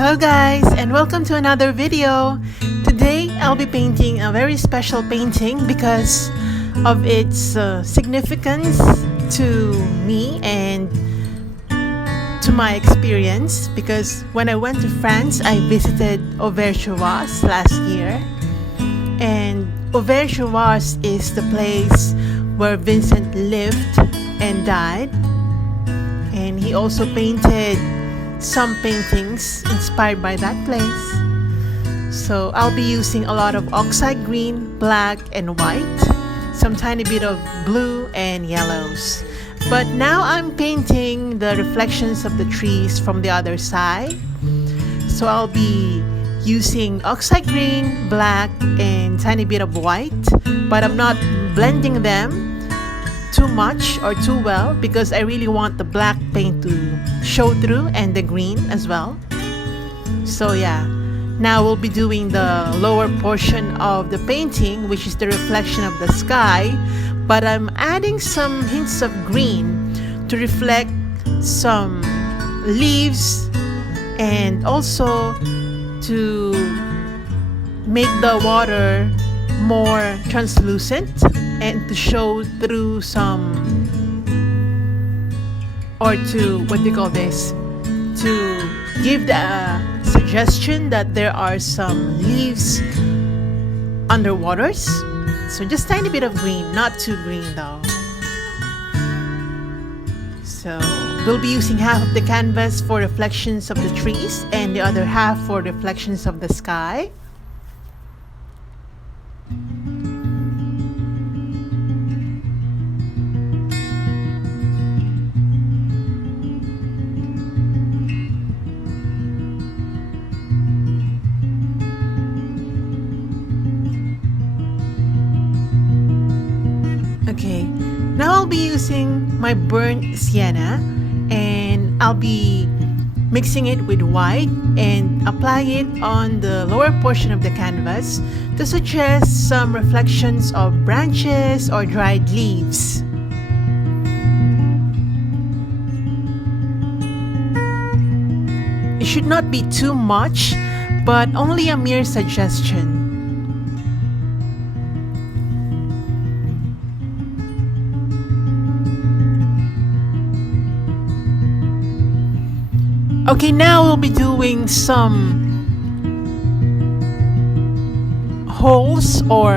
Hello guys, and welcome to another video. Today I'll be painting a very special painting because of its significance to me and to my experience, because when I went to France I visited Auvers-sur-Oise last year, and Auvers-sur-Oise is the place where Vincent lived and died, and he also painted some paintings inspired by that place. So I'll be using a lot of oxide green, black and white, some tiny bit of blue and yellows. But now I'm painting the reflections of the trees from the other side. So I'll be using oxide green, black and tiny bit of white, but I'm not blending them too much or too well because I really want the black paint to show through and the green as well. So yeah, now we'll be doing the lower portion of the painting, which is the reflection of the sky, but I'm adding some hints of green to reflect some leaves and also to make the water more translucent and to show through some, or to, what do you call this, to give the suggestion that there are some leaves underwaters. So just tiny bit of green, not too green though. So we'll be using half of the canvas for reflections of the trees and the other half for reflections of the sky. Okay, now I'll be using my burnt sienna and I'll be mixing it with white and apply it on the lower portion of the canvas to suggest some reflections of branches or dried leaves. It should not be too much, but only a mere suggestion. Okay, now we'll be doing some holes or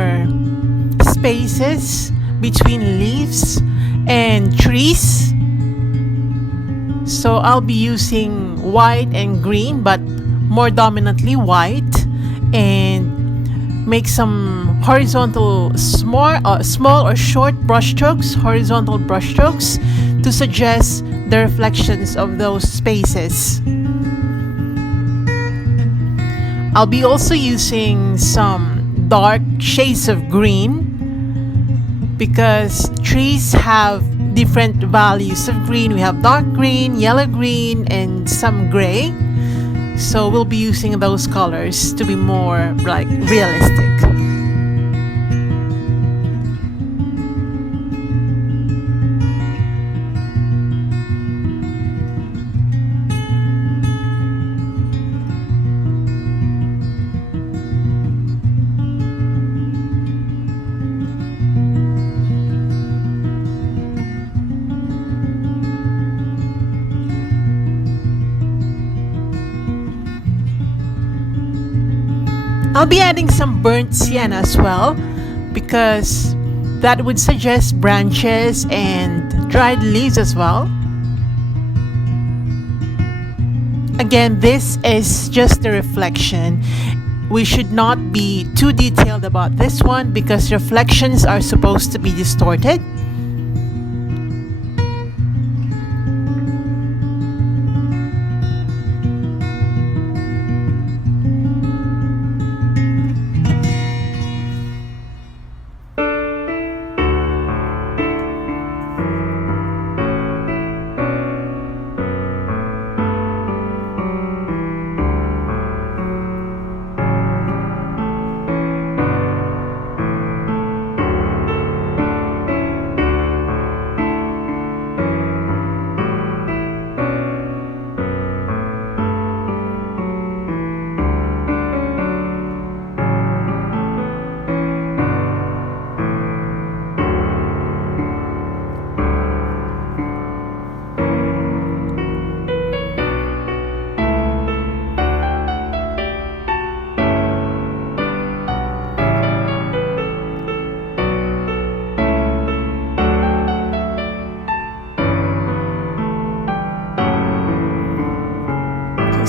spaces between leaves and trees. So I'll be using white and green, but more dominantly white, and make some horizontal small or short brush strokes, horizontal brush strokes to suggest the reflections of those spaces. I'll be also using some dark shades of green because trees have different values of green. We have dark green, yellow green, and some gray. So we'll be using those colors to be more like realistic. I'll be adding some burnt sienna as well because that would suggest branches and dried leaves as well. Again, this is just a reflection. We should not be too detailed about this one because reflections are supposed to be distorted.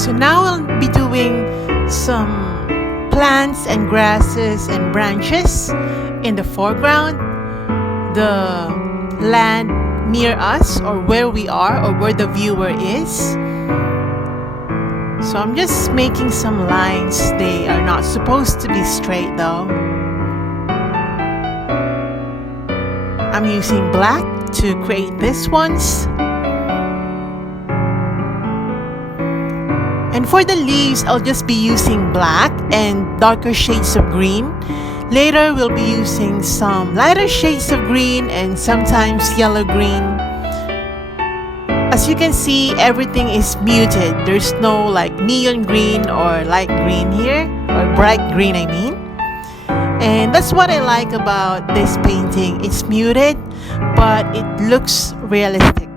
So now I'll be doing some plants and grasses and branches in the foreground, the land near us or where we are or where the viewer is. So I'm just making some lines. They are not supposed to be straight though. I'm using black to create these ones. And for the leaves, I'll just be using black and darker shades of green. Later, we'll be using some lighter shades of green and sometimes yellow-green. As you can see, everything is muted. There's no like neon green or light green here, or bright green I mean. And that's what I like about this painting. It's muted, but it looks realistic.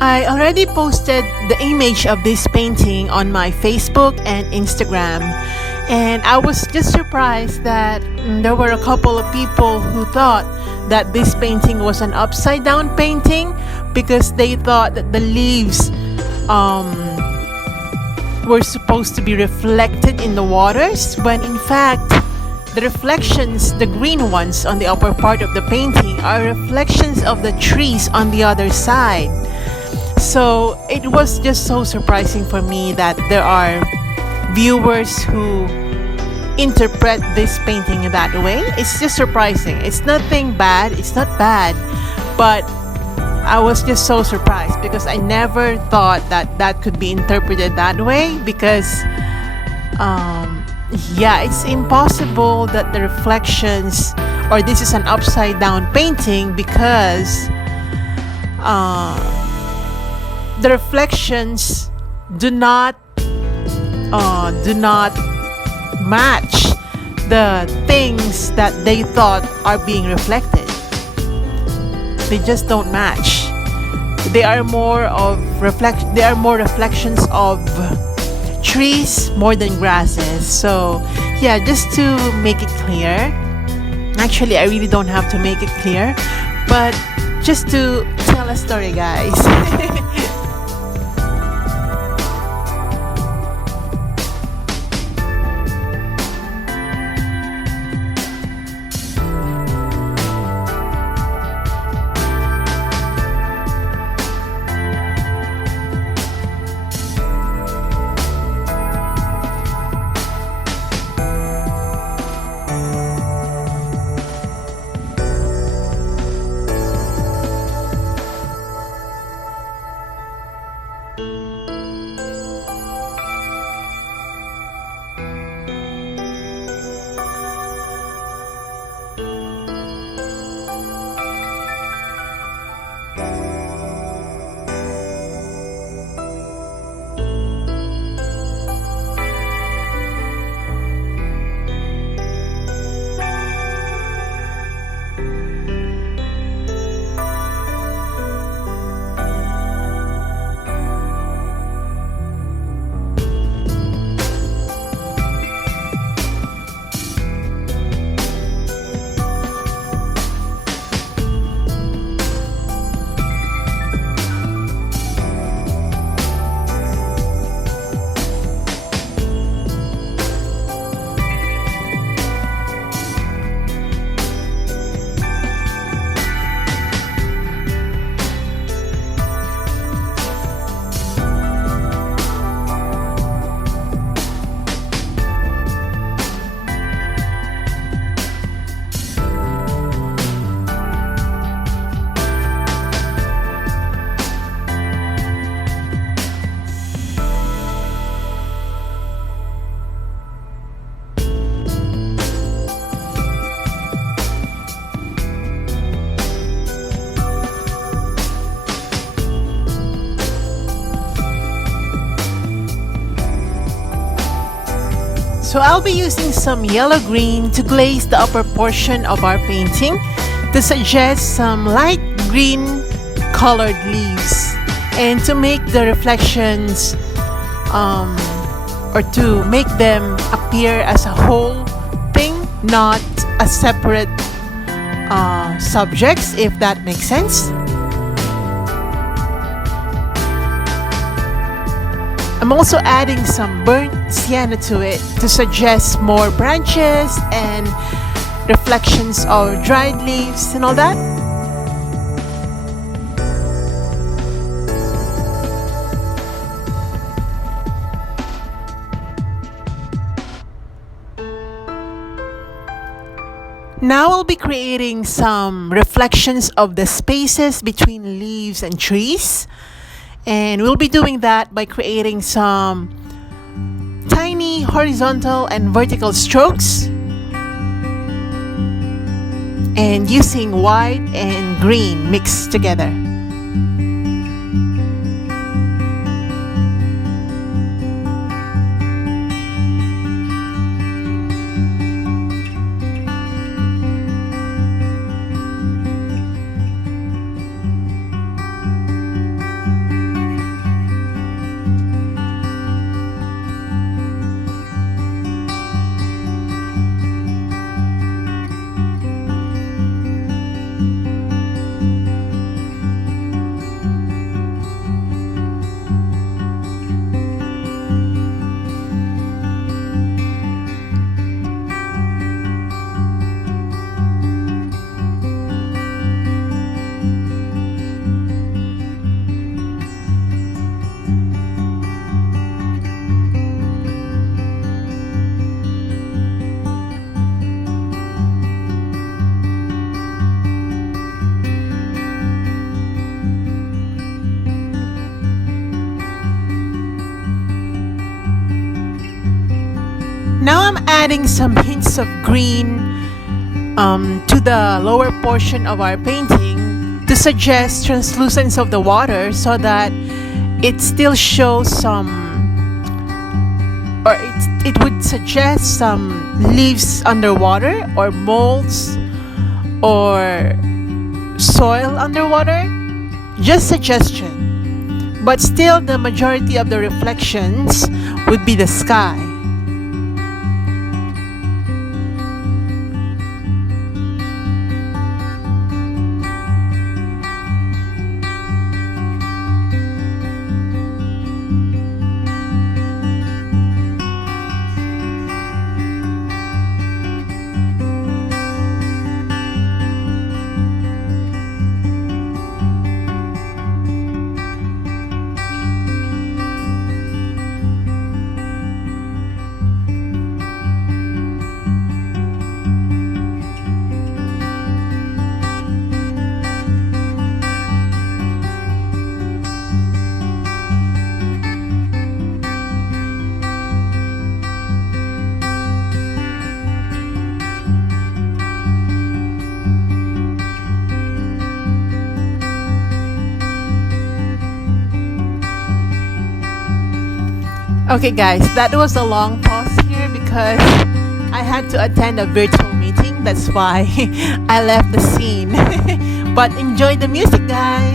I already posted the image of this painting on my Facebook and Instagram, and I was just surprised that there were a couple of people who thought that this painting was an upside down painting because they thought that the leaves were supposed to be reflected in the waters, when in fact the reflections, the green ones on the upper part of the painting, are reflections of the trees on the other side. So it was just so surprising for me that there are viewers who interpret this painting in that way. It's just surprising. It's nothing bad. It's not bad. But I was just so surprised because I never thought that that could be interpreted that way, because yeah, it's impossible that the reflections, or this is an upside down painting because the reflections do not match the things that they thought are being reflected. They just don't match. They are more reflections of trees more than grasses. So yeah, just to make it clear. Actually, I really don't have to make it clear, but just to tell a story, guys. So I'll be using some yellow-green to glaze the upper portion of our painting to suggest some light green colored leaves and to make the reflections or to make them appear as a whole thing, not as separate subjects, if that makes sense. I'm also adding some burnt sienna to it to suggest more branches and reflections of dried leaves and all that. Now I'll be creating some reflections of the spaces between leaves and trees. And we'll be doing that by creating some tiny horizontal and vertical strokes and using white and green mixed together. Now I'm adding some hints of green to the lower portion of our painting to suggest translucence of the water so that it still shows some, or it would suggest some leaves underwater or molds or soil underwater. Just suggestion. But still the majority of the reflections would be the sky. Okay guys, that was a long pause here because I had to attend a virtual meeting. That's why I left the scene. But enjoy the music, guys.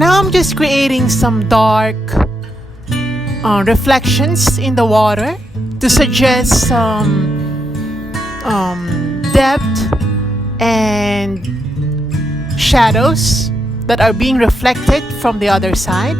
Now I'm just creating some dark reflections in the water to suggest some depth and shadows that are being reflected from the other side.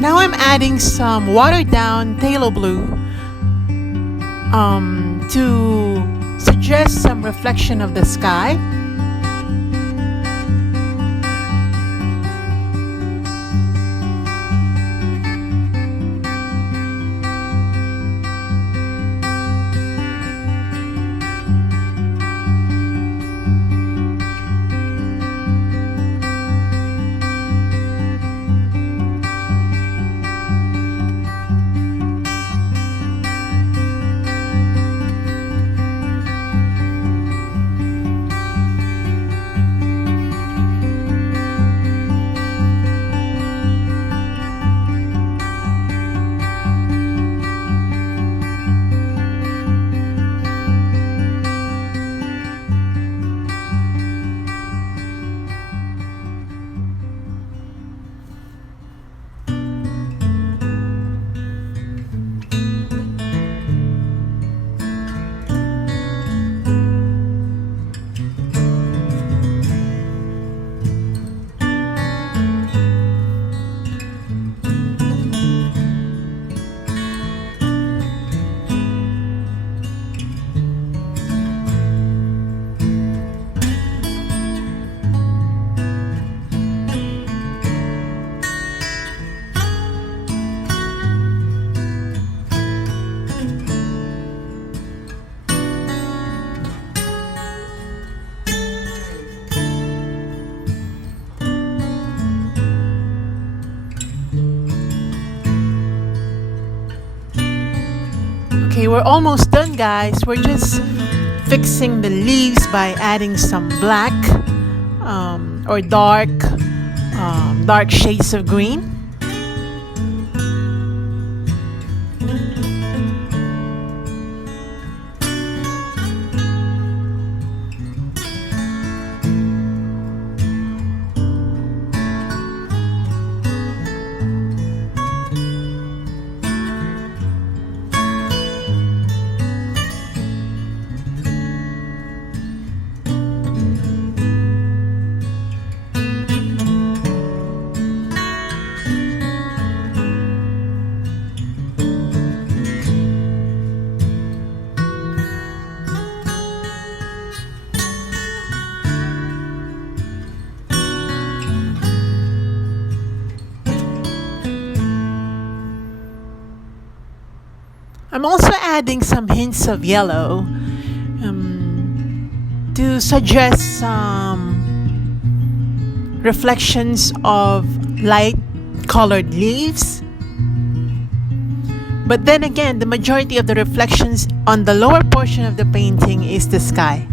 Now I'm adding some watered down phthalo blue to suggest some reflection of the sky. Okay, we're almost done, guys. We're just fixing the leaves by adding some black or dark shades of green. I'm also adding some hints of yellow to suggest some reflections of light colored leaves. But then again, the majority of the reflections on the lower portion of the painting is the sky.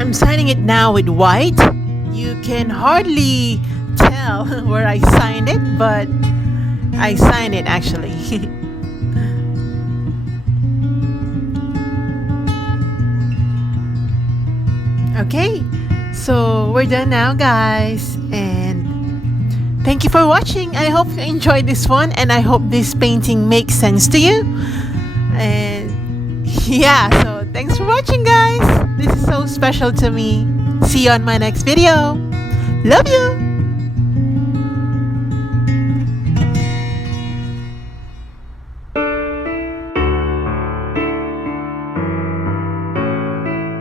I'm signing it now with white, you can hardly tell where I signed it, but I signed it actually. Okay, so we're done now, guys, and thank you for watching. I hope you enjoyed this one, and I hope this painting makes sense to you. And yeah, so thanks for watching, guys. This is so special to me. See you on my next video. Love you.